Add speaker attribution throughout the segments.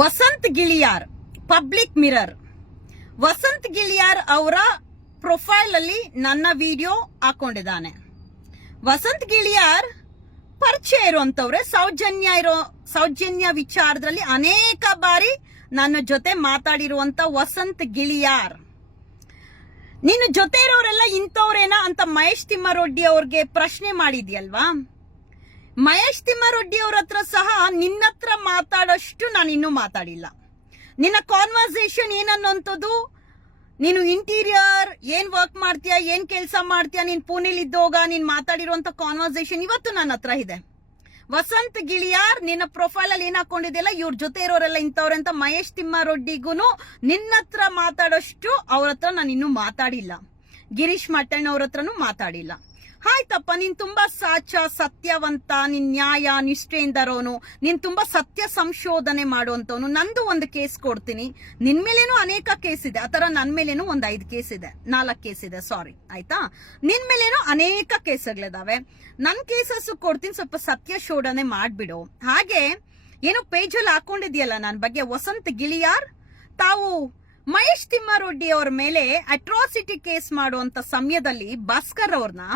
Speaker 1: Vasant Giliyar public mirror Vasant Giliyar ಅವರ profile ಅಲ್ಲಿ ನನ್ನ ವಿಡಿಯೋ ಹಾಕೊಂಡಿದ್ದಾನೆ ವಸಂತ್ ಗಿಳಿಯಾರ್ ಪರಿಚಯ ಇರುವಂತವ್ರೆ ಸೌಜನ್ಯ ಇರೋ ಸೌಜನ್ಯ ವಿಚಾರದಲ್ಲಿ ಅನೇಕ ಬಾರಿ ನನ್ನ ಜೊತೆ ಮಾತಾಡಿರುವಂತ ವಸಂತ್ ಗಿಳಿಯಾರ್ ನಿನ್ನ ಜೊತೆ ಇರೋರೆಲ್ಲ ಇಂಥವ್ರೇನಾ ಅಂತ ಮಹೇಶ್ ತಿಮ್ಮರೊಡ್ಡಿ ಅವ್ರಿಗೆ ಪ್ರಶ್ನೆ ಮಾಡಿದ್ಯಲ್ವಾ ಮಹೇಶ್ ತಿಮ್ಮಾರೆಡ್ಡಿ ಅವ್ರ ಹತ್ರ ಸಹ ನಿನ್ನ ಹತ್ರ ಮಾತಾಡೋಷ್ಟು ನಾನು ಇನ್ನೂ ಮಾತಾಡಿಲ್ಲ ನಿನ್ನ ಕಾನ್ವರ್ಸೇಷನ್ ಏನನ್ನುವಂಥದ್ದು ನೀನು ಇಂಟೀರಿಯರ್ ಏನ್ ವರ್ಕ್ ಮಾಡ್ತೀಯಾ ಏನ್ ಕೆಲಸ ಮಾಡ್ತೀಯಾ ನೀನ್ ಪುಣೆಲಿ ಇದ್ದೋಗ ನೀನ್ ಮಾತಾಡಿರುವಂತ ಕಾನ್ವರ್ಸೇಷನ್ ಇವತ್ತು ನನ್ನ ಹತ್ರ ಇದೆ ವಸಂತ್ ಗಿಳಿಯಾರ್ ನಿನ್ನ ಪ್ರೊಫೈಲ್ ಅಲ್ಲಿ ಏನ್ ಹಾಕೊಂಡಿದ್ದೆಲ್ಲ ಇವ್ರ ಜೊತೆ ಇರೋರೆಲ್ಲ ಇಂಥವ್ರೆ ಅಂತ ಮಹೇಶ್ ತಿಮ್ಮಾರೊಡ್ಡಿಗೂ ನಿನ್ನ ಹತ್ರ ಮಾತಾಡೋಷ್ಟು ಅವ್ರ ಹತ್ರ ನಾನು ಇನ್ನೂ ಮಾತಾಡಿಲ್ಲ ಗಿರೀಶ್ ಮಟ್ಟಣ್ಣ ಅವ್ರ ಹತ್ರನು ಮಾತಾಡಿಲ್ಲ ಆಯ್ತಪ್ಪ ನೀನ್ ತುಂಬಾ ಸಾಚ ಸತ್ಯವಂತ ನಿನ್ ನ್ಯಾಯ ನಿಷ್ಠೆಯಿಂದ ಇರೋನು ನೀನ್ ತುಂಬಾ ಸತ್ಯ ಸಂಶೋಧನೆ ಮಾಡುವಂತವನು ನಂದು ಒಂದು ಕೇಸ್ ಕೊಡ್ತೀನಿ ನಿನ್ ಮೇಲೇನು ಅನೇಕ ಕೇಸ್ ಇದೆ ಆತರ ನನ್ ಮೇಲೇನು ಒಂದ್ ಐದು ಕೇಸ್ ಇದೆ ನಾಲ್ಕು ಕೇಸ್ ಇದೆ ಸಾರಿ ಆಯ್ತಾ ನಿನ್ ಮೇಲೇನು ಅನೇಕ ಕೇಸ್ಗಳಿದಾವೆ ನನ್ ಕೇಸಸ್ ಕೊಡ್ತೀನಿ ಸ್ವಲ್ಪ ಸತ್ಯ ಶೋಧನೆ ಮಾಡ್ಬಿಡು ಹಾಗೆ ಏನು ಪೇಜಲ್ಲಿ ಹಾಕೊಂಡಿದ್ಯಲ್ಲ ನನ್ನ ಬಗ್ಗೆ ವಸಂತ್ ಗಿಳಿಯಾರ್ ತಾವು ಮಹೇಶ್ ತಿಮ್ಮಾರೆಡ್ಡಿ ಅವರ ಮೇಲೆ ಅಟ್ರಾಸಿಟಿ ಕೇಸ್ ಮಾಡುವಂತ ಸಮಯದಲ್ಲಿ ಭಾಸ್ಕರ್ ಅವ್ರನ್ನ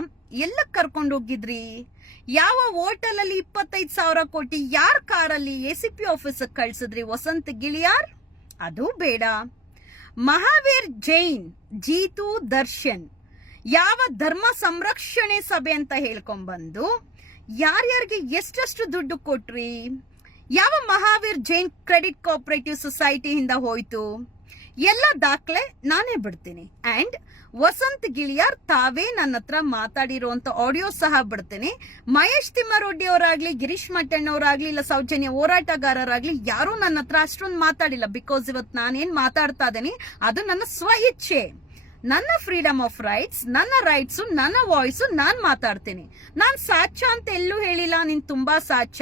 Speaker 1: ಎಲ್ಲ ಕರ್ಕೊಂಡು ಹೋಗಿದ್ರಿ ಯಾವ ಹೋಟೆಲ್ ಅಲ್ಲಿ ಇಪ್ಪತ್ತೈದು ಸಾವಿರ ಕೋಟಿ ಯಾರ ಕಾರಲ್ಲಿ ಎ ಸಿ ಪಿ ಆಫೀಸ್ ಕಳ್ಸಿದ್ರಿ ವಸಂತ್ ಗಿಳಿಯಾರ್ ಅದು ಬೇಡ ಮಹಾವೀರ್ ಜೈನ್ ಜೀತು ದರ್ಶನ್ ಯಾವ ಧರ್ಮ ಸಂರಕ್ಷಣೆ ಸಭೆ ಅಂತ ಹೇಳ್ಕೊಂಡ್ಬಂದು ಯಾರ್ಯಾರಿಗೆ ಎಷ್ಟೆಷ್ಟು ದುಡ್ಡು ಕೊಟ್ರಿ ಯಾವ ಮಹಾವೀರ್ ಜೈನ್ ಕ್ರೆಡಿಟ್ ಕೋಆಪರೇಟಿವ್ ಸೊಸೈಟಿಯಿಂದ ಹೋಯ್ತು ಎಲ್ಲ ದಾಖಲೆ ನಾನೇ ಬಿಡ್ತೀನಿ ಅಂಡ್ ವಸಂತ್ ಗಿಳಿಯಾರ್ ತಾವೇ ನನ್ನ ಹತ್ರ ಮಾತಾಡಿರುವಂತ ಆಡಿಯೋ ಸಹ ಬಿಡ್ತೀನಿ ಮಹೇಶ್ ತಿಮ್ಮಾರೊಡ್ಡಿ ಅವರಾಗ್ಲಿ ಗಿರೀಶ್ ಮಟ್ಟಣ್ಣವರಾಗ್ಲಿ ಇಲ್ಲ ಸೌಜನ್ಯ ಹೋರಾಟಗಾರರಾಗ್ಲಿ ಯಾರೂ ನನ್ನ ಹತ್ರ ಅಷ್ಟೊಂದು ಮಾತಾಡಿಲ್ಲ ಬಿಕಾಸ್ ಇವತ್ತು ನಾನೇನ್ ಮಾತಾಡ್ತಾ ಇದ್ದೀನಿ ಅದು ನನ್ನ ಸ್ವಇಚ್ಛೆ ನನ್ನ ಫ್ರೀಡಮ್ ಆಫ್ ರೈಟ್ಸ್ ನನ್ನ ರೈಟ್ಸು ನನ್ನ ವಾಯ್ಸು ನಾನು ಮಾತಾಡ್ತೀನಿ ನಾನು ಸಾಚ ಅಂತ ಎಲ್ಲೂ ಹೇಳಿಲ್ಲ ನೀನು ತುಂಬ ಸಾಚ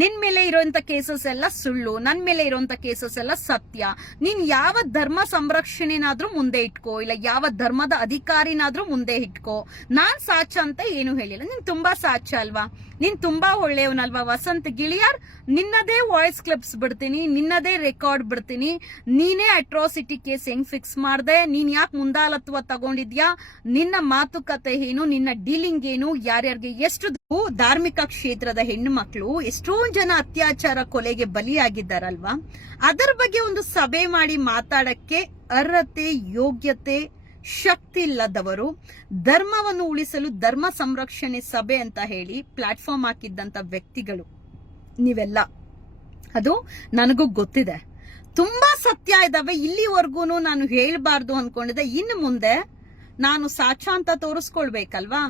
Speaker 1: ನಿನ್ನ ಮೇಲೆ ಇರೋಂಥ ಕೇಸಸ್ ಎಲ್ಲ ಸುಳ್ಳು ನನ್ನ ಮೇಲೆ ಇರೋಂಥ ಕೇಸಸ್ ಎಲ್ಲ ಸತ್ಯ ನೀನು ಯಾವ ಧರ್ಮ ಸಂರಕ್ಷಣೆನಾದ್ರೂ ಮುಂದೆ ಇಟ್ಕೋ ಇಲ್ಲ ಯಾವ ಧರ್ಮದ ಅಧಿಕಾರಿನಾದರೂ ಮುಂದೆ ಇಟ್ಕೋ ನಾನು ಸಾಚ ಅಂತ ಏನು ಹೇಳಿಲ್ಲ ನೀನು ತುಂಬಾ ಸಾಚ ಅಲ್ವಾ ನೀನ್ ತುಂಬಾ ಒಳ್ಳೆಯವನಲ್ವಾ ವಸಂತ್ ಗಿಳಿಯರ್ ನಿನ್ನದೇ ವಾಯ್ಸ್ ಕ್ಲಿಪ್ಸ್ ಬಿಡ್ತೀನಿ ನಿನ್ನದೇ ರೆಕಾರ್ಡ್ ಬಿಡ್ತೀನಿ ನೀನೇ ಅಟ್ರಾಸಿಟಿ ಕೇಸ್ ಹೆಂಗ್ ಫಿಕ್ಸ್ ಮಾಡ್ದೆ ನೀನ್ ಯಾಕೆ ಮುಂದಾಲತ್ವ ತಗೊಂಡಿದ್ಯಾ ನಿನ್ನ ಮಾತುಕತೆ ಏನು ನಿನ್ನ ಡೀಲಿಂಗ್ ಏನು ಯಾರ್ಯಾರಿಗೆ ಎಷ್ಟು ಧಾರ್ಮಿಕ ಕ್ಷೇತ್ರದ ಹೆಣ್ಣು ಮಕ್ಕಳು ಎಷ್ಟೊಂದ್ ಜನ ಅತ್ಯಾಚಾರ ಕೊಲೆಗೆ ಬಲಿಯಾಗಿದ್ದಾರಲ್ವಾ ಅದರ ಬಗ್ಗೆ ಒಂದು ಸಭೆ ಮಾಡಿ ಮಾತಾಡಕ್ಕೆ ಅರ್ಹತೆ ಯೋಗ್ಯತೆ ಶಕ್ತಿ ಇಲ್ಲದವರು ಧರ್ಮವನ್ನು ಉಳಿಸಲು ಧರ್ಮ ಸಂರಕ್ಷಣೆ ಸಭೆ ಅಂತ ಹೇಳಿ ಪ್ಲಾಟ್ಫಾರ್ಮ್ ಹಾಕಿದ್ದಂತ ವ್ಯಕ್ತಿಗಳು ನೀವೆಲ್ಲ ಅದು ನನಗೂ ಗೊತ್ತಿದೆ ತುಂಬಾ ಸತ್ಯ ಇದಾವೆ ಇಲ್ಲಿವರೆಗೂ ನಾನು ಹೇಳಬಾರ್ದು ಅನ್ಕೊಂಡಿದ್ದೆ ಇನ್ನು ಮುಂದೆ ನಾನು ಸಾಕ್ಷಾ ಅಂತ ತೋರಿಸ್ಕೊಳ್ಬೇಕಲ್ವಾ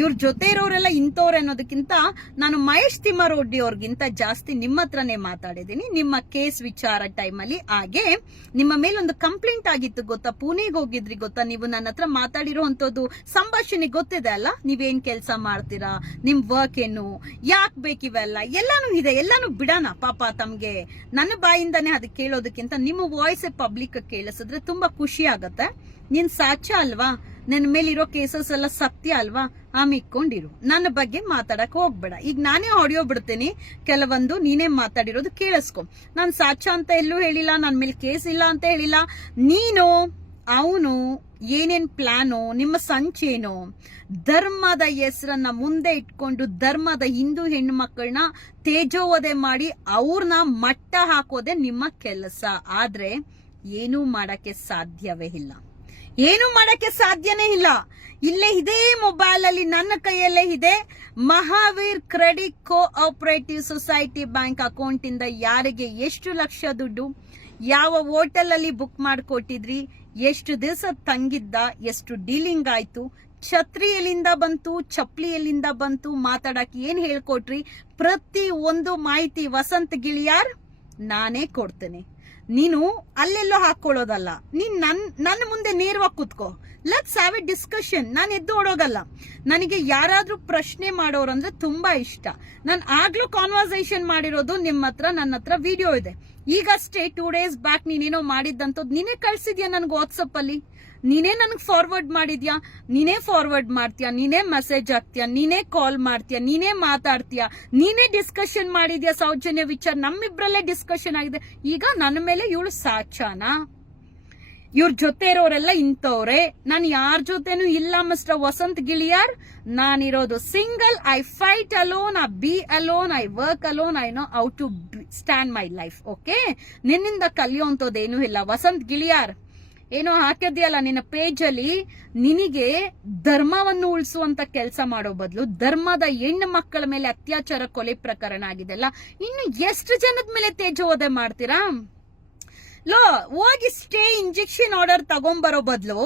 Speaker 1: ಇವ್ರ ಜೊತೆ ಇರೋರೆಲ್ಲ ಇಂಥವ್ರು ಅನ್ನೋದಕ್ಕಿಂತ ನಾನು ಮಹೇಶ್ ತಿಮ್ಮಾರೊಡ್ಡಿ ಅವ್ರಿಗಿಂತ ಜಾಸ್ತಿ ನಿಮ್ಮ ಹತ್ರನೇ ಮಾತಾಡಿದ್ದೀನಿ ನಿಮ್ಮ ಕೇಸ್ ವಿಚಾರ ಟೈಮಲ್ಲಿ ಹಾಗೆ ನಿಮ್ಮ ಮೇಲೊಂದು ಕಂಪ್ಲೇಂಟ್ ಆಗಿತ್ತು ಗೊತ್ತಾ ಪುಣೆಗೆ ಹೋಗಿದ್ರಿ ಗೊತ್ತಾ ನೀವು ನನ್ನ ಹತ್ರ ಮಾತಾಡಿರೋ ಸಂಭಾಷಣೆ ಗೊತ್ತಿದೆ ಅಲ್ಲ ನೀವೇನ್ ಕೆಲಸ ಮಾಡ್ತೀರಾ ನಿಮ್ ವರ್ಕ್ ಏನು ಯಾಕೆ ಬೇಕಿವೆಲ್ಲ ಎಲ್ಲಾನು ಇದೆ ಎಲ್ಲಾನು ಬಿಡೋಣ ಪಾಪ ತಮಗೆ ನನ್ನ ಬಾಯಿಂದಾನೇ ಅದಕ್ಕೆ ಕೇಳೋದಕ್ಕಿಂತ ನಿಮ್ಮ ವಾಯ್ಸ್ ಪಬ್ಲಿಕ್ ಕೇಳಿಸಿದ್ರೆ ತುಂಬಾ ಖುಷಿ ಆಗತ್ತೆ ನೀನ್ ಸಾಚ ಅಲ್ವಾ ನನ್ನ ಮೇಲಿರೋ ಕೇಸಸ್ ಎಲ್ಲ ಸತ್ಯ ಅಲ್ವಾ ಆಮಿಕ್ಕೊಂಡಿರು ನನ್ನ ಬಗ್ಗೆ ಮಾತಾಡಕ್ ಹೋಗ್ಬೇಡ ಈಗ ನಾನೇ ಆಡಿಯೋ ಬಿಡ್ತೇನೆ ಕೆಲವೊಂದು ನೀನೇ ಮಾತಾಡಿರೋದು ಕೇಳಿಸ್ಕೊ ನಾನು ಸಾಕ್ಷ ಅಂತ ಎಲ್ಲೂ ಹೇಳಿಲ್ಲ ನನ್ನ ಮೇಲೆ ಕೇಸ್ ಇಲ್ಲ ಅಂತ ಹೇಳಿಲ್ಲ ನೀನು ಅವನು ಏನೇನ್ ಪ್ಲಾನು ನಿಮ್ಮ ಸಂಚೇನು ಧರ್ಮದ ಹೆಸರನ್ನ ಮುಂದೆ ಇಟ್ಕೊಂಡು ಧರ್ಮದ ಹಿಂದೂ ಹೆಣ್ಣು ಮಕ್ಕಳನ್ನ ತೇಜೋವಧೆ ಮಾಡಿ ಅವ್ರನ್ನ ಮಟ್ಟ ಹಾಕೋದೆ ನಿಮ್ಮ ಕೆಲಸ ಆದ್ರೆ ಏನೂ ಮಾಡಕ್ಕೆ ಸಾಧ್ಯವೇ ಇಲ್ಲ ಏನು ಮಾಡಕ್ಕೆ ಸಾಧ್ಯನೇ ಇಲ್ಲ ಇಲ್ಲೇ ಇದೇ ಮೊಬೈಲ್ ಅಲ್ಲಿ ನನ್ನ ಕೈಯಲ್ಲೇ ಇದೆ Mahaveer credit cooperative society bank account ಇಂದ ಯಾರಿಗೆ ಎಷ್ಟು ಲಕ್ಷ ದುಡ್ಡು ಯಾವ ಹೋಟೆಲ್ ಅಲ್ಲಿ ಬುಕ್ ಮಾಡಿಕೊಟ್ಟಿದ್ರಿ ಎಷ್ಟು ದಿವಸ ತಂಗಿದ್ದ ಎಷ್ಟು ಡೀಲಿಂಗ್ ಆಯ್ತು ಛತ್ರಿ ಎಲ್ಲಿಂದ ಬಂತು ಚಪ್ಪಲಿಯಲ್ಲಿಂದ ಎಲ್ಲಿಂದ ಬಂತು ಮಾತಾಡಕ್ ಏನ್ ಹೇಳ್ಕೊಟ್ರಿ ಪ್ರತಿ ಒಂದು ಮಾಹಿತಿ ವಸಂತ್ ಗಿಳಿಯಾರ್ ನಾನೇ ಕೊಡ್ತೇನೆ ನೀನು ಅಲ್ಲೆಲ್ಲೋ ಹಾಕೊಳ್ಳೋದಲ್ಲ ನೀನ್ ನನ್ನ ಮುಂದೆ ನೇರವಾಗಿ ಕುತ್ಕೋ ಲೆಟ್ಸ್ ಹ್ಯಾವ್ ಎ ಡಿಸ್ಕಷನ್ ನಾನು ಎದ್ದು ಓಡೋಗಲ್ಲ ನನಗೆ ಯಾರಾದ್ರೂ ಪ್ರಶ್ನೆ ಮಾಡೋರು ಅಂದ್ರೆ ತುಂಬಾ ಇಷ್ಟ ನಾನು ಆಗ್ಲೂ ಕಾನ್ವರ್ಸೇಷನ್ ಮಾಡಿರೋದು ನಿಮ್ಮ ಹತ್ರ ನನ್ನ ಹತ್ರ ವಿಡಿಯೋ ಇದೆ ಈಗಷ್ಟೇ ಟೂ ಡೇಸ್ ಬ್ಯಾಕ್ ನೀನೇನೋ ಮಾಡಿದ್ದಂತ ನೀನೇ ಕಳ್ಸಿದ್ಯಾ ನನ್ಗೆ ವಾಟ್ಸಪ್ಪಲ್ಲಿ ಅಲ್ಲಿ ನೀನೇ ನನಗೆ ಫಾರ್ವರ್ಡ್ ಮಾಡಿದ್ಯಾ ನೀನೇ ಫಾರ್ವರ್ಡ್ ಮಾಡ್ತೀಯಾ ನೀನೇ ಮೆಸೇಜ್ ಹಾಕ್ತೀಯಾ ನೀನೇ ಕಾಲ್ ಮಾಡ್ತೀಯಾ ನೀನೇ ಮಾತಾಡ್ತೀಯಾ ನೀನೇ ಡಿಸ್ಕಷನ್ ಮಾಡಿದ್ಯಾ ಸೌಜನ್ಯ ವಿಚಾರ ನಮ್ಮಿಬ್ರಲ್ಲೇ ಡಿಸ್ಕಷನ್ ಆಗಿದೆ ಈಗ ನನ್ನ ಮೇಲೆ ಇವಳು ಸಾಚಾನಾ ಇವ್ರ ಜೊತೆ ಇರೋರೆಲ್ಲ ಇಂಥವ್ರೆ ನಾನು ಯಾರ ಜೊತೆನೂ ಇಲ್ಲ mister Vasant Giliyar ನಾನಿರೋದು single I fight alone I be alone I work alone I know how to stand my life okay ನಿನ್ನಿಂದ ಏನೂ ಇಲ್ಲ ವಸಂತ್ ಗಿಳಿಯಾರ್ ಏನೋ ಹಾಕಿದ್ಯಲ್ಲ ನಿನ್ನ ಪೇಜ್ ಅಲ್ಲಿ ನಿನಗೆ ಧರ್ಮವನ್ನು ಉಳಿಸುವಂತ ಕೆಲಸ ಮಾಡೋ ಬದಲು ಧರ್ಮದ ಹೆಣ್ಣು ಮಕ್ಕಳ ಮೇಲೆ ಅತ್ಯಾಚಾರ ಕೊಲೆ ಪ್ರಕರಣ ಆಗಿದೆಲ್ಲ ಇನ್ನು ಎಷ್ಟು ಜನದ ಮೇಲೆ ತೇಜೋದೆ ಮಾಡ್ತೀರಾ ಲೋ ಹೋಗಿ ಸ್ಟೇ ಇಂಜೆಕ್ಷನ್ ಆರ್ಡರ್ ತಗೊಂಬರೋ ಬದಲು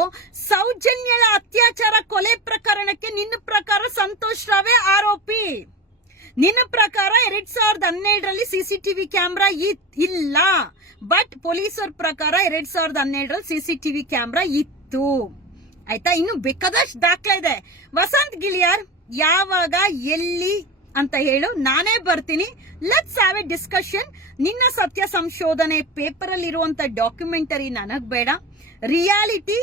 Speaker 1: ಸೌಜನ್ಯಳ ಅತ್ಯಾಚಾರ ಕೊಲೆ ಪ್ರಕರಣಕ್ಕೆ ನಿನ್ನ ಪ್ರಕಾರ ಸಂತೋಷ್ ರಾವೇ ಆರೋಪಿ ನಿನ್ನ ಪ್ರಕಾರ ಎರಡ್ ಸಾವಿರದ ಹನ್ನೆರಡರಲ್ಲಿ ಸಿಸಿಟಿವಿ ಕ್ಯಾಮ್ರಾ ಇಲ್ಲ ಬಟ್ ಪೊಲೀಸರ ಪ್ರಕಾರ ಎರಡ್ ಸಾವಿರದ ಹನ್ನೆರಡರಲ್ಲಿ ಸಿ ಟಿವಿ ಕ್ಯಾಮ್ರಾ ಇತ್ತು ಆಯ್ತಾ ಇನ್ನು ಬೇಕಾದಷ್ಟು ದಾಖಲೆ ಇದೆ ವಸಂತ್ ಗಿಳಿಯಾರ್ ಯಾವಾಗ ಎಲ್ಲಿ ಅಂತ ಹೇಳು ನಾನೇ ಬರ್ತೀನಿ ಲೆಟ್ಸ್ ಹ್ಯಾವ್ ಎ ಡಿಸ್ಕಷನ್ ನಿನ್ನ ಸತ್ಯ ಸಂಶೋಧನೆ ಪೇಪರ್ ಅಲ್ಲಿ ಇರುವಂತ ಡಾಕ್ಯುಮೆಂಟರಿ ನನಗ್ ಬೇಡ ರಿಯಾಲಿಟಿ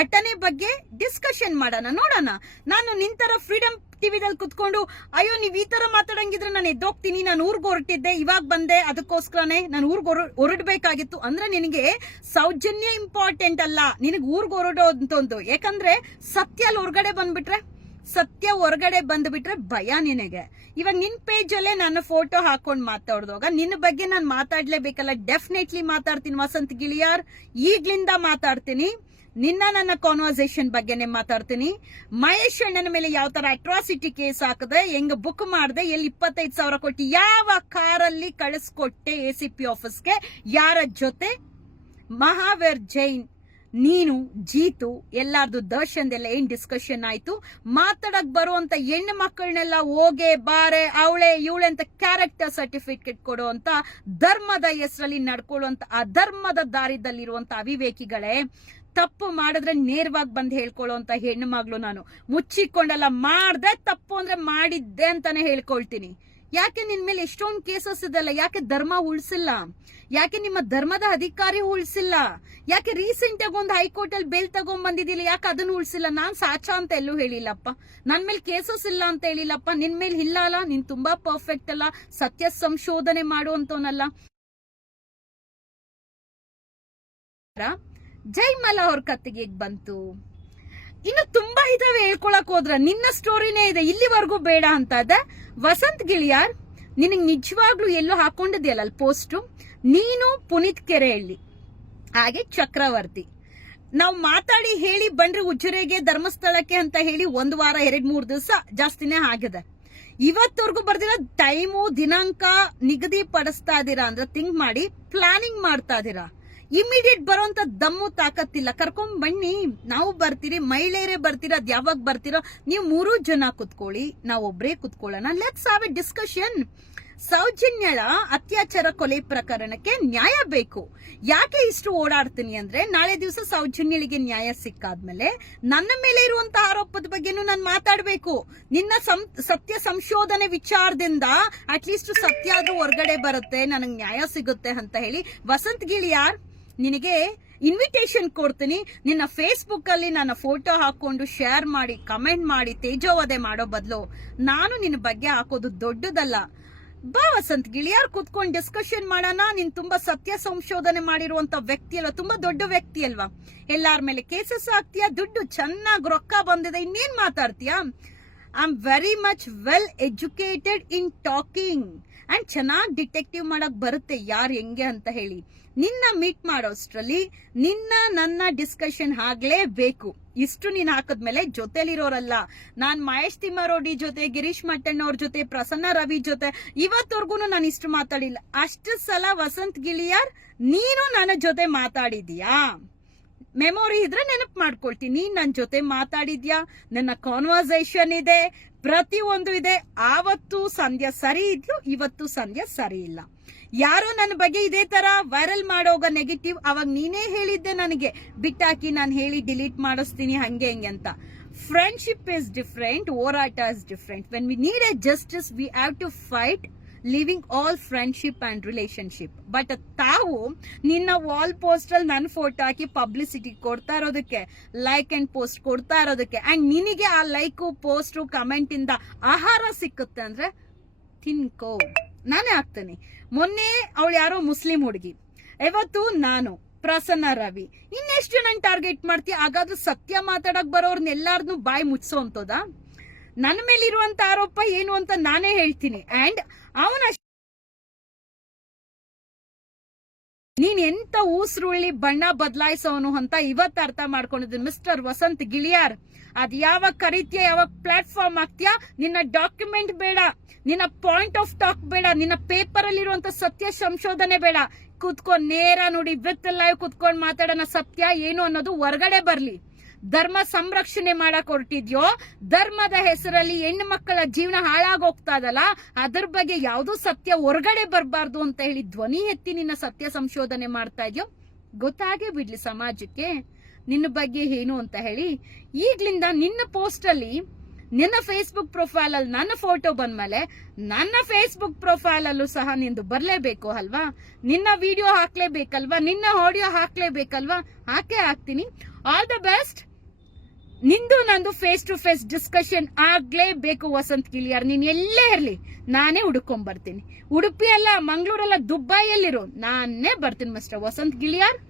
Speaker 1: ಘಟನೆ ಬಗ್ಗೆ ಡಿಸ್ಕಷನ್ ಮಾಡೋಣ ನೋಡೋಣ ನಾನು ನಿಂತರ ಫ್ರೀಡಮ್ ಟಿವಿದಲ್ಲಿ ಕುತ್ಕೊಂಡು ಅಯ್ಯೋ ನೀವ್ ಈ ತರ ಮಾತಾಡಂಗಿದ್ರೆ ನಾನು ಎದ್ದೋಗ್ತೀನಿ ನಾನು ಊರ್ಗ್ ಹೊರಟಿದ್ದೆ ಇವಾಗ ಬಂದೆ ಅದಕ್ಕೋಸ್ಕರನೇ ನಾನು ಊರ್ಗ್ ಹೊರಡ್ಬೇಕಾಗಿತ್ತು ಅಂದ್ರೆ ನಿನಗೆ ಸೌಜನ್ಯ ಇಂಪಾರ್ಟೆಂಟ್ ಅಲ್ಲ ನಿನಗೆ ಊರ್ಗ್ ಹೊರಡೋ ಅಂತೊಂದು ಯಾಕಂದ್ರೆ ಸತ್ಯ ಅಲ್ಲಿ ಹೊರಗಡೆ ಬಂದ್ಬಿಟ್ರೆ ಸತ್ಯ ಹೊರಗಡೆ ಬಂದ್ಬಿಟ್ರೆ ಭಯ ನಿನಗೆ ಇವಾಗ ನಿನ್ ಪೇಜ್ ಅಲ್ಲೇ ನಾನು ಫೋಟೋ ಹಾಕೊಂಡು ಮಾತಾಡಿದಾಗ ನಿನ್ನ ಬಗ್ಗೆ ನಾನು ಮಾತಾಡ್ಲೇಬೇಕಲ್ಲ ಡೆಫಿನೆಟ್ಲಿ ಮಾತಾಡ್ತೀನಿ ವಸಂತ್ ಗಿಳಿಯಾರ್ ಈಗ್ಲಿಂದ ಮಾತಾಡ್ತೀನಿ ನಿನ್ನ ನನ್ನ ಕಾನ್ವರ್ಸೇಷನ್ ಬಗ್ಗೆನೇ ಮಾತಾಡ್ತೀನಿ ಮಹೇಶ್ ಅಣ್ಣನ ಮೇಲೆ ಯಾವ ತರ ಅಟ್ರಾಸಿಟಿ ಕೇಸ್ ಹಾಕದೆ ಹೆಂಗ್ ಬುಕ್ ಮಾಡಿದೆ ಎಲ್ಲಿ ಇಪ್ಪತ್ತೈದು ಸಾವಿರ ಕೊಟ್ಟು ಯಾವ ಕಾರಲ್ಲಿ ಕಳಿಸ್ಕೊಟ್ಟೆ ಎ ಸಿ ಪಿ ಆಫೀಸ್ಗೆ ಯಾರ ಜೊತೆ ಮಹಾವೀರ್ ಜೈನ್ ನೀನು ಜೀತು ಎಲ್ಲಾರ್ದು ಎಲ್ಲ ಏನ್ ಡಿಸ್ಕಷನ್ ಆಯ್ತು ಮಾತಾಡಕ್ ಬರುವಂತ ಹೆಣ್ಣು ಮಕ್ಕಳನ್ನೆಲ್ಲ ಹೋಗೆ ಬಾರೆ ಅವಳೆ ಇವಳೆ ಅಂತ ಕ್ಯಾರೆಕ್ಟರ್ ಸರ್ಟಿಫಿಕೇಟ್ ಕೊಡುವಂತ ಧರ್ಮದ ಹೆಸರಲ್ಲಿ ನಡ್ಕೊಳ್ಳುವಂತ ಅಧರ್ಮದ ದಾರಿದಲ್ಲಿರುವಂತ ಅವಿವೇಕಿಗಳೇ ತಪ್ಪು ಮಾಡಿದ್ರೆ ನೇರವಾಗಿ ಬಂದು ಹೇಳ್ಕೊಳ್ಳೋ ಅಂತ ಹೆಣ್ಣು ಮಗಳು ನಾನು ಮುಚ್ಚಿಕೊಂಡಲ್ಲ ಮಾಡ್ದೆ ತಪ್ಪು ಅಂದ್ರೆ ಮಾಡಿದ್ದೆ ಅಂತಾನೆ ಹೇಳ್ಕೊಳ್ತೀನಿ ಯಾಕೆ ನಿನ್ ಮೇಲೆ ಎಷ್ಟೊಂದು ಕೇಸಸ್ ಇದೆಲ್ಲ ಯಾಕೆ ಧರ್ಮ ಉಳಿಸಿಲ್ಲ ಯಾಕೆ ನಿಮ್ಮ ಧರ್ಮದ ಅಧಿಕಾರಿ ಉಳಿಸಿಲ್ಲ ಯಾಕೆ ರೀಸೆಂಟ್ ಆಗಿ ಒಂದು ಹೈಕೋರ್ಟ್ ಅಲ್ಲಿ ಬೇಲ್ ತಗೊಂಡ್ ಬಂದಿದ್ದಿಲ್ಲ ಯಾಕೆ ಅದನ್ನು ಉಳಿಸಿಲ್ಲ ನಾನ್ ಸಾಚಾ ಅಂತ ಎಲ್ಲೂ ಹೇಳಿಲ್ಲಪ್ಪ ನನ್ ಮೇಲೆ ಕೇಸಸ್ ಇಲ್ಲ ಅಂತ ಹೇಳಿಲ್ಲಪ್ಪ ನಿನ್ ಮೇಲೆ ಇಲ್ಲ ಅಲ್ಲ ನೀನ್ ತುಂಬಾ ಪರ್ಫೆಕ್ಟ್ ಅಲ್ಲ ಸತ್ಯ ಸಂಶೋಧನೆ ಮಾಡುವಂತವನಲ್ಲ ಜೈಮಲ ಅವ್ರ ಕತ್ತಿಗೆ ಬಂತು ಇನ್ನು ತುಂಬಾ ಇದಾವೆ ಹೇಳ್ಕೊಳಕ್ ಹೋದ್ರ ನಿನ್ನ ಸ್ಟೋರಿನೇ ಇದೆ ಇಲ್ಲಿವರೆಗೂ ಬೇಡ ಅಂತ ಅದ ವಸಂತ್ ಗಿಳಿಯಾರ್ ನಿನಗೆ ನಿಜವಾಗ್ಲೂ ಎಲ್ಲೋ ಹಾಕೊಂಡಿದ್ಯಲ್ಲ ಅಲ್ಲಿ ಪೋಸ್ಟು ನೀನು ಪುನೀತ್ ಕೆರೆಹಳ್ಳಿ ಹಾಗೆ ಚಕ್ರವರ್ತಿ ನಾವು ಮಾತಾಡಿ ಹೇಳಿ ಬಂಡ್ರಿ ಉಜ್ಜರೆಗೆ ಧರ್ಮಸ್ಥಳಕ್ಕೆ ಅಂತ ಹೇಳಿ ಒಂದು ವಾರ ಎರಡು ಮೂರು ದಿವಸ ಜಾಸ್ತಿನೇ ಆಗಿದೆ ಇವತ್ತವರೆಗೂ ಬರ್ದಿರೋ ಟೈಮು ದಿನಾಂಕ ನಿಗದಿ ಪಡಿಸ್ತಾ ಇದ್ದೀರಾ ಅಂದ್ರೆ ಥಿಂಕ್ ಮಾಡಿ ಪ್ಲಾನಿಂಗ್ ಮಾಡ್ತಾ ಇದ್ದೀರಾ ಇಮಿಡಿಯೇಟ್ ಬರೋಂತ ದಮ್ಮು ತಾಕತ್ತಿಲ್ಲ ಕರ್ಕೊಂಡ್ ಬನ್ನಿ ನಾವು ಬರ್ತೀರಿ ಮಹಿಳೆಯರೇ ಬರ್ತೀರಾ ಅದ್ ಯಾವಾಗ ಬರ್ತೀರೋ ನೀವು ಮೂರು ಜನ ಕುತ್ಕೊಳ್ಳಿ ನಾವು ಒಬ್ರೇ ಕುತ್ಕೊಳ್ಳೋಣ ಲೆಟ್ಸ್ ಹಾವ್ ಎ ಡಿಸ್ಕಷನ್ ಸೌಜನ್ಯಳ ಅತ್ಯಾಚಾರ ಕೊಲೆ ಪ್ರಕರಣಕ್ಕೆ ನ್ಯಾಯ ಬೇಕು ಯಾಕೆ ಇಷ್ಟು ಓಡಾಡ್ತೀನಿ ಅಂದ್ರೆ ನಾಳೆ ದಿವಸ ಸೌಜನ್ಯಳಿಗೆ ನ್ಯಾಯ ಸಿಕ್ಕಾದ್ಮೇಲೆ ನನ್ನ ಮೇಲೆ ಇರುವಂತಹ ಆರೋಪದ ಬಗ್ಗೆನೂ ನಾನು ಮಾತಾಡಬೇಕು ನಿನ್ನ ಸತ್ಯ ಸಂಶೋಧನೆ ವಿಚಾರದಿಂದ ಅಟ್ಲೀಸ್ಟ್ ಸತ್ಯ ಆದ್ರೂ ಹೊರಗಡೆ ಬರುತ್ತೆ ನನಗೆ ನ್ಯಾಯ ಸಿಗುತ್ತೆ ಅಂತ ಹೇಳಿ ವಸಂತ್ ಗಿಳಿಯಾರ್ ನಿನಗೆ ಇನ್ವಿಟೇಷನ್ ಕೊಡ್ತೀನಿ ನಿನ್ನ ಫೇಸ್ಬುಕ್ ಅಲ್ಲಿ ನನ್ನ ಫೋಟೋ ಹಾಕೊಂಡು ಶೇರ್ ಮಾಡಿ ಕಮೆಂಟ್ ಮಾಡಿ ತೇಜೋವಧೆ ಮಾಡೋ ಬದಲು ನಾನು ನಿನ್ನ ಬಗ್ಗೆ ಹಾಕೋದು ದೊಡ್ಡದಲ್ಲ ಬಾ ವಸಂತ್ ಗಿಳಿಯಾರ್ ಕೂತ್ಕೊಂಡು ಡಿಸ್ಕಷನ್ ಮಾಡೋಣ ನೀನ್ ತುಂಬಾ ಸತ್ಯ ಸಂಶೋಧನೆ ಮಾಡಿರುವಂತ ವ್ಯಕ್ತಿ ಅಲ್ವಾ ತುಂಬಾ ದೊಡ್ಡ ವ್ಯಕ್ತಿ ಅಲ್ವಾ ಎಲ್ಲಾರ ಮೇಲೆ ಕೇಸಸ್ ಆಗ್ತೀಯಾ ದುಡ್ಡು ಚೆನ್ನಾಗಿ ರೊಕ್ಕ ಬಂದಿದೆ ಇನ್ನೇನ್ ಮಾತಾಡ್ತೀಯಾ am very much well educated in talking and ಚೆನ್ನಾಗಿ ಡಿಟೆಕ್ಟಿವ್ ಮಾಡಕ್ ಬರುತ್ತೆ ಯಾರು ಹೆಂಗೆ ಅಂತ ಹೇಳಿ ನಿನ್ನ ಮೀಟ್ ಮಾಡೋಷ್ಟರಲ್ಲಿ ನಿನ್ನ ನನ್ನ ಡಿಸ್ಕಷನ್ ಬೇಕು ಇಷ್ಟು ನೀನ್ ಹಾಕದ್ಮೇಲೆ ಜೊತೆಲಿರೋರಲ್ಲ ನಾನ್ ಮಹೇಶ್ ತಿಮ್ಮಾರೋಡಿ ಜೊತೆ ಗಿರೀಶ್ ಮಟ್ಟಣ್ಣವ್ರ ಜೊತೆ ಪ್ರಸನ್ನ ರವಿ ಜೊತೆ ಇವತ್ತವರೆಗೂ ನಾನು ಇಷ್ಟು ಮಾತಾಡಿಲ್ಲ ಅಷ್ಟು ಸಲ ವಸಂತ್ ಗಿಳಿಯಾರ್ ನೀನು ನನ್ನ ಜೊತೆ ಮಾತಾಡಿದೀಯಾ ಮೆಮೊರಿ ಇದ್ರೆ ನೆನಪು ಮಾಡ್ಕೊಳ್ತೀನಿ ನೀನ್ ನನ್ನ ಜೊತೆ ಮಾತಾಡಿದ್ಯಾ ನನ್ನ ಕಾನ್ವರ್ಸೇಷನ್ ಇದೆ ಪ್ರತಿ ಒಂದು ಇದೆ ಆವತ್ತು ಸಂಧ್ಯ ಸರಿ ಇದ್ಲು ಇವತ್ತು ಸಂಧ್ಯ ಸರಿ ಇಲ್ಲ ಯಾರೋ ನನ್ನ ಬಗ್ಗೆ ಇದೇ ತರ ವೈರಲ್ ಮಾಡೋಗ ನೆಗೆಟಿವ್ ಅವಾಗ ನೀನೇ ಹೇಳಿದ್ದೆ ನನಗೆ ಬಿಟ್ಟಾಕಿ ನಾನು ಹೇಳಿ ಡಿಲೀಟ್ ಮಾಡಿಸ್ತೀನಿ ಹಂಗೆ ಹಂಗೆ ಅಂತ friendship is different ಓರಾಟ is different when we need a justice we have to fight living all friendship and relationship but ತಾವು ನಿನ್ನ ವಾಲ್ ಪೋಸ್ಟ್ ಅಲ್ಲಿ ನನ್ನ ಫೋಟೋ ಹಾಕಿ ಪಬ್ಲಿಸಿಟಿ ಕೊಡ್ತಾ ಇರೋದಕ್ಕೆ ಲೈಕ್ ಅಂಡ್ ಪೋಸ್ಟ್ ಕೊಡ್ತಾ ಇರೋದಕ್ಕೆ ಅಂಡ್ ನಿನಗೆ ಆ ಲೈಕು ಪೋಸ್ಟು ಕಮೆಂಟ್ ಇಂದ ಆಹಾರ ಸಿಕ್ಕುತ್ತೆ ಅಂದ್ರೆ ತಿನ್ಕೋ ನಾನೇ ಹಾಕ್ತೇನೆ ಮೊನ್ನೆ ಅವಳು ಯಾರೋ ಮುಸ್ಲಿಂ ಹುಡುಗಿ ಇವತ್ತು ನಾನು ಪ್ರಸನ್ನ ರವಿ ಇನ್ನೆಷ್ಟು ಜನ ಟಾರ್ಗೆಟ್ ಮಾಡ್ತೀಯ ಹಾಗಾದ್ರೂ ಸತ್ಯ ಮಾತಾಡಕ್ ಬರೋರ್ನೆಲ್ಲಾರ್ನು ಬಾಯಿ ಮುಚ್ಚೋ ಅಂತದಾ ನನ್ನ ಮೇಲಿರುವಂತ ಆರೋಪ ಏನು ಅಂತ ನಾನೇ ಹೇಳ್ತೀನಿ ಅಂಡ್ ಅವನ ನೀನ್ ಎಂತ ಊಸರುಳ್ಳಿ ಬಣ್ಣ ಬದಲಾಯಿಸೋನು ಅಂತ ಇವತ್ತು ಅರ್ಥ ಮಾಡ್ಕೊಂಡಿದ್ದೀನಿ ಮಿಸ್ಟರ್ ವಸಂತ್ ಗಿಳಿಯಾರ್ ಅದ್ ಯಾವ ಕರೀತಿಯ ಯಾವ ಪ್ಲಾಟ್ಫಾರ್ಮ್ ಆಗ್ತೀಯ ನಿನ್ನ ಡಾಕ್ಯುಮೆಂಟ್ ಬೇಡ ನಿನ್ನ ಪಾಯಿಂಟ್ ಆಫ್ ಟಾಕ್ ಬೇಡ ನಿನ್ನ ಪೇಪರ್ ಅಲ್ಲಿರುವಂತ ಸತ್ಯ ಸಂಶೋಧನೆ ಬೇಡ ಕೂತ್ಕೊಂಡ್ ನೇರ ನೋಡಿ ವಿತ್ ಲೈವ್ ಕೂತ್ಕೊಂಡ್ ಮಾತಾಡೋಣ ಸತ್ಯ ಏನು ಅನ್ನೋದು ಹೊರಗಡೆ ಬರ್ಲಿ ಧರ್ಮ ಸಂರಕ್ಷಣೆ ಮಾಡಕ್ ಹೊರಟಿದ್ಯೋ ಧರ್ಮದ ಹೆಸರಲ್ಲಿ ಹೆಣ್ಣು ಮಕ್ಕಳ ಜೀವನ ಹಾಳಾಗೋಗ್ತಾ ಇದಲ್ಲ ಅದ್ರ ಬಗ್ಗೆ ಯಾವುದೋ ಸತ್ಯ ಹೊರಗಡೆ ಬರಬಾರ್ದು ಅಂತ ಹೇಳಿ ಧ್ವನಿ ಎತ್ತಿ ನಿನ್ನ ಸತ್ಯ ಸಂಶೋಧನೆ ಮಾಡ್ತಾ ಇದ್ಯೋ ಗೊತ್ತಾಗೇ ಬಿಡ್ಲಿ ಸಮಾಜಕ್ಕೆ ನಿನ್ನ ಬಗ್ಗೆ ಏನು ಅಂತ ಹೇಳಿ ಈಗ್ಲಿಂದ ನಿನ್ನ ಪೋಸ್ಟ್ ಅಲ್ಲಿ ನಿನ್ನ ಫೇಸ್ಬುಕ್ ಪ್ರೊಫೈಲ್ ಅಲ್ಲಿ ನನ್ನ ಫೋಟೋ ಬಂದ್ಮೇಲೆ ನನ್ನ ಫೇಸ್ಬುಕ್ ಪ್ರೊಫೈಲ್ ಅಲ್ಲೂ ಸಹ ನಿಂದು ಬರಲೇಬೇಕು ಅಲ್ವಾ ನಿನ್ನ ವಿಡಿಯೋ ಹಾಕ್ಲೇಬೇಕಲ್ವಾ ನಿನ್ನ ಆಡಿಯೋ ಹಾಕ್ಲೇಬೇಕಲ್ವಾ ಹಾಕೇ ಹಾಕ್ತೀನಿ ಆಲ್ ದ ಬೆಸ್ಟ್ ನಿಂದು ನಂದು ಫೇಸ್ ಟು ಫೇಸ್ ಡಿಸ್ಕಷನ್ ಆಗ್ಲೇಬೇಕು ವಸಂತ್ ಕಿಲಿಯರ್ ನೀನ್ ಎಲ್ಲೇ ಇರ್ಲಿ ನಾನೇ ಹುಡುಕೊಂಡ್ ಬರ್ತೀನಿ ಉಡುಪಿ ಅಲ್ಲ ಮಂಗಳೂರಲ್ಲ ದುಬೈಯಲ್ಲಿರು ನಾನೇ ಬರ್ತೀನಿ ಮಿಸ್ಟರ್ ವಸಂತ್ ಗಿಲಿಯಾರ್